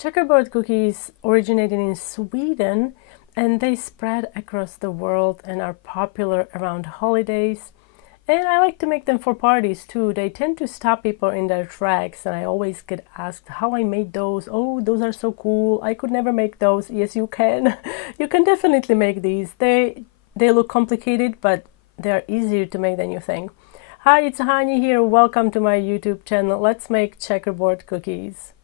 Checkerboard cookies originated in Sweden and they spread across the world and are popular around holidays. And I like to make them for parties too. They tend to stop people in their tracks, and I always get asked how I made those. Oh, those are so cool. I could never make those. Yes, you can. You can definitely make these. They look complicated, but they're easier to make than you think. Hi, it's Hani here. Welcome to my YouTube channel. Let's make checkerboard cookies.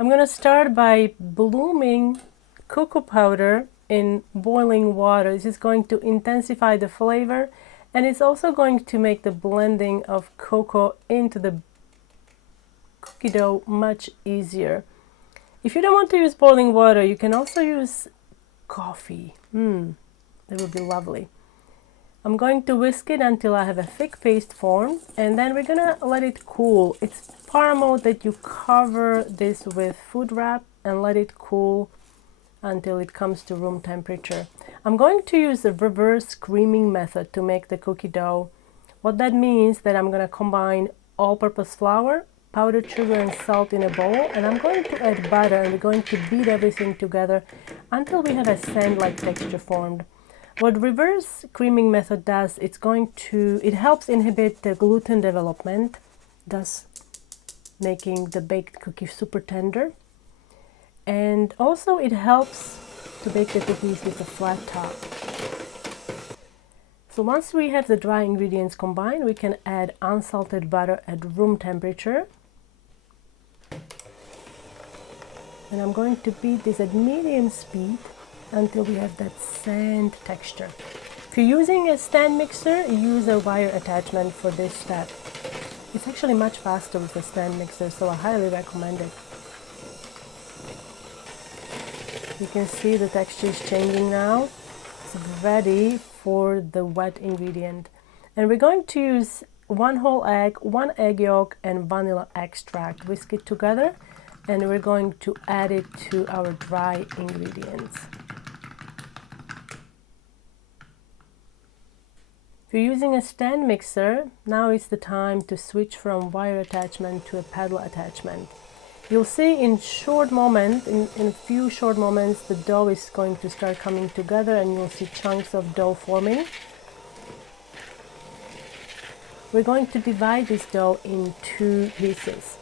I'm gonna start by blooming cocoa powder in boiling water. This is going to intensify the flavor, and it's also going to make the blending of cocoa into the cookie dough much easier. If you don't want to use boiling water, you can also use coffee. That would be lovely. I'm going to whisk it until I have a thick paste formed, and then we're gonna let it cool. It's paramount that you cover this with food wrap and let it cool until it comes to room temperature. I'm going to use the reverse creaming method to make the cookie dough. What that means that I'm gonna combine all-purpose flour, powdered sugar and salt in a bowl, and I'm going to add butter, and we're going to beat everything together until we have a sand-like texture formed. What reverse creaming method does, it helps inhibit the gluten development, thus making the baked cookie super tender. And also it helps to bake the cookies with a flat top. So once we have the dry ingredients combined, we can add unsalted butter at room temperature. And I'm going to beat this at medium speed until we have that sand texture. If you're using a stand mixer, use a wire attachment for this step. It's actually much faster with a stand mixer, so I highly recommend it. You can see the texture is changing now. It's ready for the wet ingredient. And we're going to use 1 whole egg, 1 egg yolk, and vanilla extract. Whisk it together, and we're going to add it to our dry ingredients. If you're using a stand mixer, now is the time to switch from wire attachment to a paddle attachment. You'll see in a few short moments, the dough is going to start coming together and you'll see chunks of dough forming. We're going to divide this dough in 2 pieces.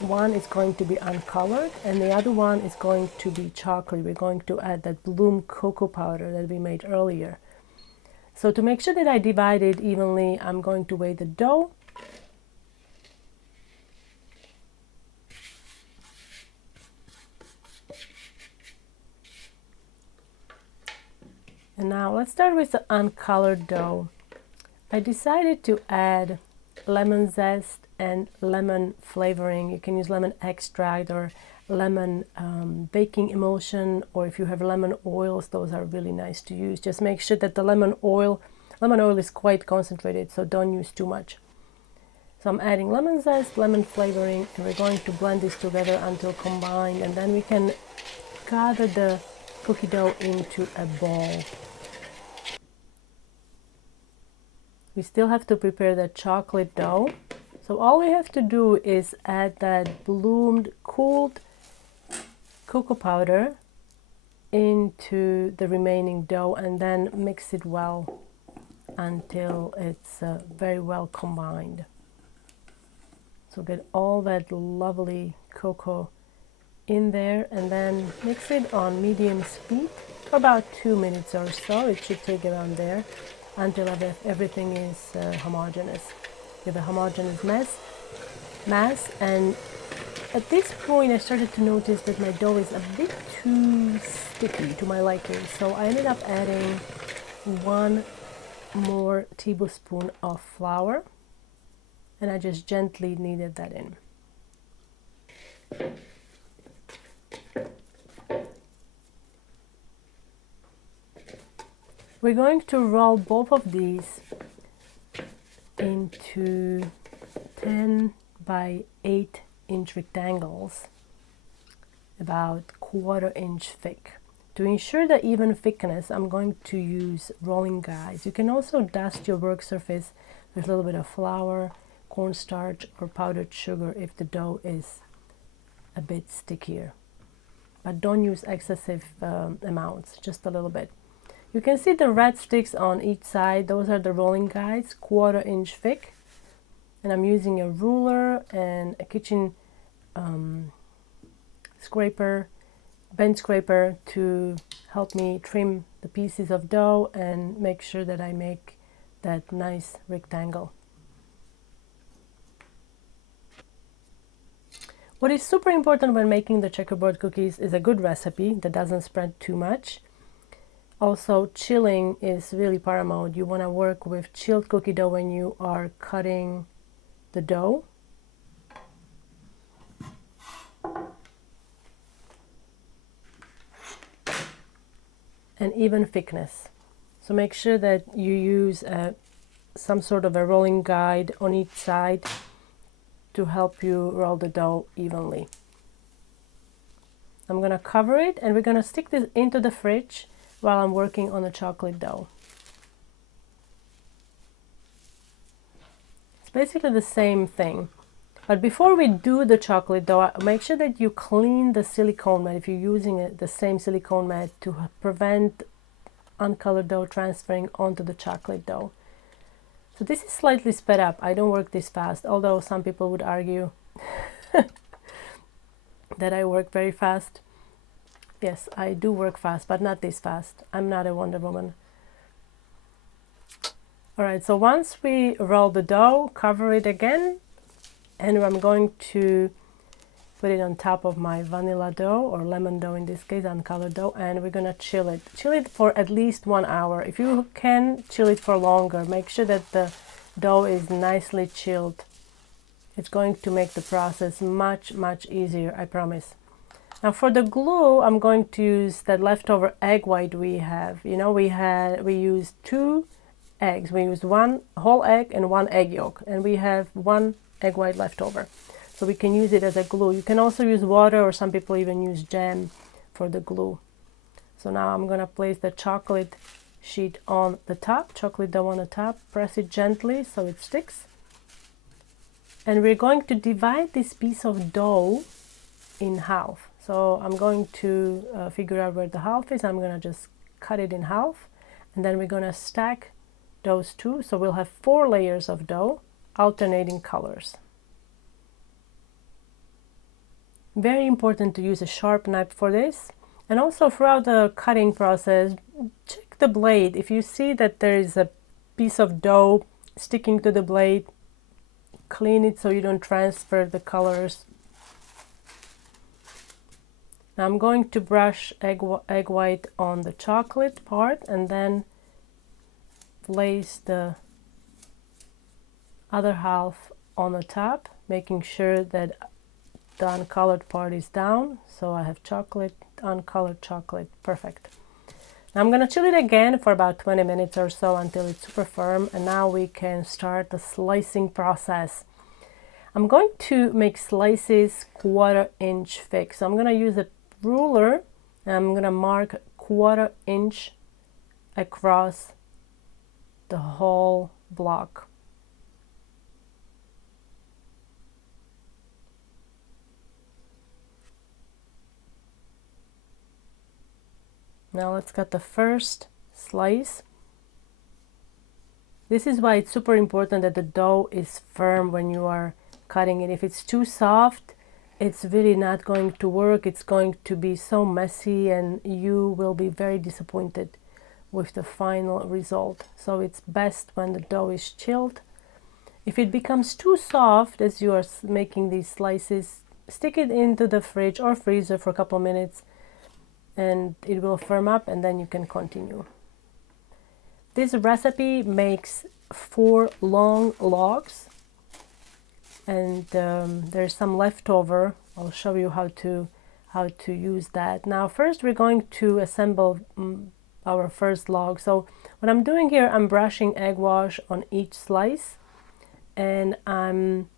One is going to be uncolored and the other one is going to be chocolate. We're going to add that bloom cocoa powder that we made earlier. So to make sure that I divide it evenly, I'm going to weigh the dough. And now let's start with the uncolored dough. I decided to add lemon zest and lemon flavoring. You can use lemon extract or lemon baking emulsion, or if you have lemon oils, those are really nice to use. Just make sure that the lemon oil is quite concentrated, so don't use too much. So I'm adding lemon zest, lemon flavoring, and we're going to blend this together until combined, and then we can gather the cookie dough into a ball. We still have to prepare the chocolate dough. So all we have to do is add that bloomed, cooled cocoa powder into the remaining dough and then mix it well until it's very well combined. So get all that lovely cocoa in there and then mix it on medium speed for about 2 minutes or so. It should take around there until everything is homogeneous. You have a homogeneous mass, and at this point I started to notice that my dough is a bit too sticky to my liking, so I ended up adding 1 more tablespoon of flour, and I just gently kneaded that in. We're going to roll both of these into 10 by 8 inch rectangles, about 1/4 inch thick. To ensure the even thickness, I'm going to use rolling guides. You can also dust your work surface with a little bit of flour. cornstarch or powdered sugar if the dough is a bit stickier. But don't use excessive amounts, just a little bit. You can see the red sticks on each side. Those are the rolling guides, 1/4 inch thick. And I'm using a ruler and a kitchen scraper, bench scraper, to help me trim the pieces of dough and make sure that I make that nice rectangle. What is super important when making the checkerboard cookies is a good recipe that doesn't spread too much. Also, chilling is really paramount. You want to work with chilled cookie dough when you are cutting the dough. And even thickness. So make sure that you use some sort of a rolling guide on each side to help you roll the dough evenly. I'm going to cover it and we're going to stick this into the fridge while I'm working on the chocolate dough. It's basically the same thing. But before we do the chocolate dough, make sure that you clean the silicone mat if you're using the same silicone mat to prevent uncolored dough transferring onto the chocolate dough. So this is slightly sped up. I don't work this fast, although some people would argue that I work very fast. Yes, I do work fast, but not this fast. I'm not a Wonder Woman. All right, so once we roll the dough, cover it again, and I'm going to put it on top of my vanilla dough, or lemon dough in this case, uncolored dough, and we're gonna chill it. Chill it for at least 1 hour. If you can chill it for longer, make sure that the dough is nicely chilled. It's going to make the process much, much easier, I promise. Now for the glue, I'm going to use that leftover egg white we have. You know, we used 2 eggs. We used 1 whole egg and 1 egg yolk, and we have 1 egg white left over. So we can use it as a glue. You can also use water, or some people even use jam for the glue. So now I'm gonna place the chocolate sheet on the top, chocolate dough on the top, press it gently so it sticks. And we're going to divide this piece of dough in half. So I'm going to figure out where the half is. I'm gonna just cut it in half, and then we're gonna stack those two. So we'll have 4 layers of dough, alternating colors. Very important to use a sharp knife for this. And also throughout the cutting process, check the blade. If you see that there is a piece of dough sticking to the blade, clean it so you don't transfer the colors. Now I'm going to brush egg white on the chocolate part and then place the other half on the top, making sure that the uncolored part is down. So I have chocolate, uncolored chocolate, perfect. Now I'm going to chill it again for about 20 minutes or so until it's super firm, and now we can start the slicing process. I'm going to make slices 1/4 inch thick. So I'm going to use a ruler and I'm going to mark 1/4 inch across the whole block. Now let's cut the first slice. This is why it's super important that the dough is firm when you are cutting it. If it's too soft, it's really not going to work. It's going to be so messy and you will be very disappointed with the final result. So it's best when the dough is chilled. If it becomes too soft as you are making these slices, stick it into the fridge or freezer for a couple of minutes and it will firm up, and then you can continue. This recipe makes 4 long logs, and there's some leftover. I'll show you how to use that. Now first we're going to assemble our first log. So what I'm doing here, I'm brushing egg wash on each slice and I'm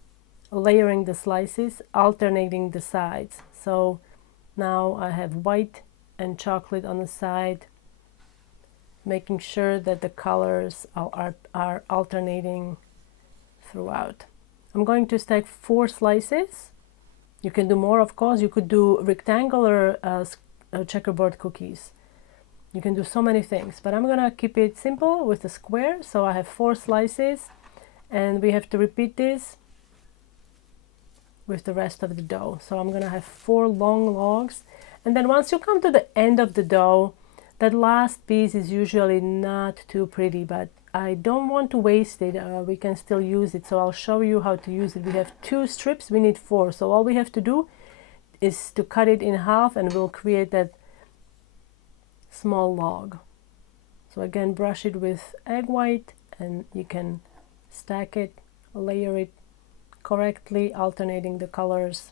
layering the slices, alternating the sides. So now I have white and chocolate on the side, making sure that the colors are alternating throughout. I'm going to stack 4 slices. You can do more, of course. You could do rectangular checkerboard cookies. You can do so many things, but I'm gonna keep it simple with a square. So I have 4 slices, and we have to repeat this with the rest of the dough. So I'm gonna have 4 long logs, and then once you come to the end of the dough, that last piece is usually not too pretty, but I don't want to waste it. We can still use it, so I'll show you how to use it. We have 2 strips, we need 4, so all we have to do is to cut it in half, and we'll create that small log. So again, brush it with egg white, and you can stack it, layer it correctly, alternating the colors.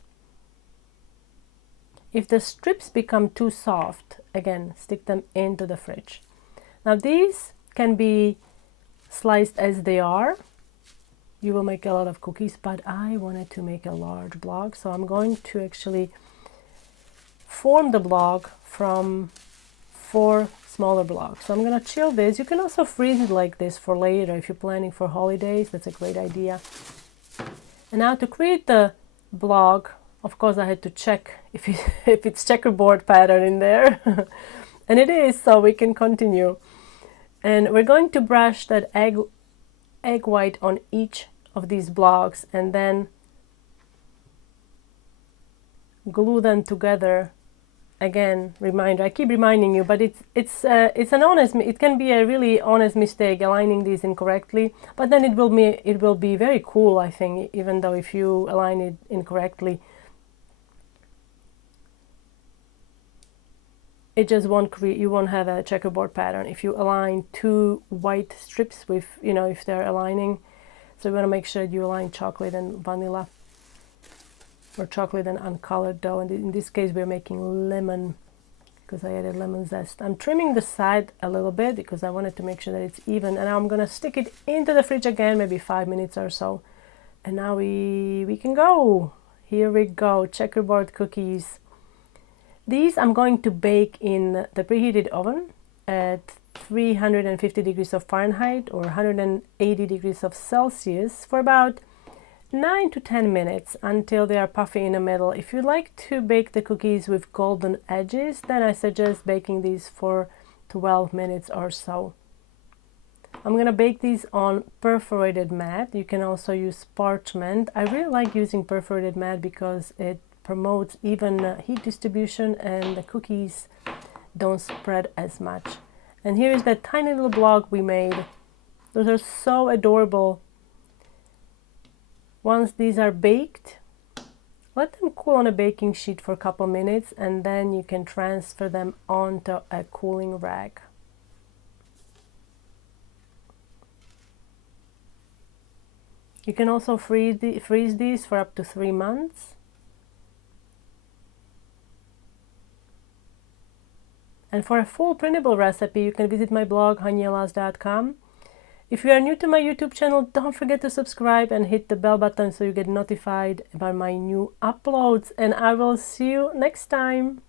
If the strips become too soft, again, stick them into the fridge. Now these can be sliced as they are. You will make a lot of cookies, but I wanted to make a large block, so I'm going to actually form the block from 4 smaller blocks. So I'm gonna chill this. You can also freeze it like this for later if you're planning for holidays. That's a great idea. And now to create the block, of course I had to check if it's checkerboard pattern in there. And it is, so we can continue. And we're going to brush that egg white on each of these blocks, and then glue them together. Again, reminder, I keep reminding you, but it's an honest, it can be a really honest mistake aligning these incorrectly, but then it will be very cool, I think, even though if you align it incorrectly, it just you won't have a checkerboard pattern if you align 2 white strips with, you know, if they're aligning. So you want to make sure you align chocolate and vanilla, or chocolate and uncolored dough. And in this case we're making lemon, because I added lemon zest. I'm trimming the side a little bit because I wanted to make sure that it's even, and now I'm gonna stick it into the fridge again, maybe 5 minutes or so. And now we can go. Here we go, checkerboard cookies. These I'm going to bake in the preheated oven at 350 degrees of Fahrenheit or 180 degrees of Celsius for about 9 to 10 minutes until they are puffy in the middle. If you like to bake the cookies with golden edges, then I suggest baking these for 12 minutes or so. I'm gonna bake these on perforated mat. You can also use parchment. I really like using perforated mat because it promotes even heat distribution and the cookies don't spread as much. And here is that tiny little block we made. Those are so adorable. Once these are baked, let them cool on a baking sheet for a couple minutes, and then you can transfer them onto a cooling rack. You can also freeze these for up to 3 months. And for a full printable recipe, you can visit my blog, hanielas.com. If you are new to my YouTube channel, don't forget to subscribe and hit the bell button so you get notified about my new uploads. And I will see you next time.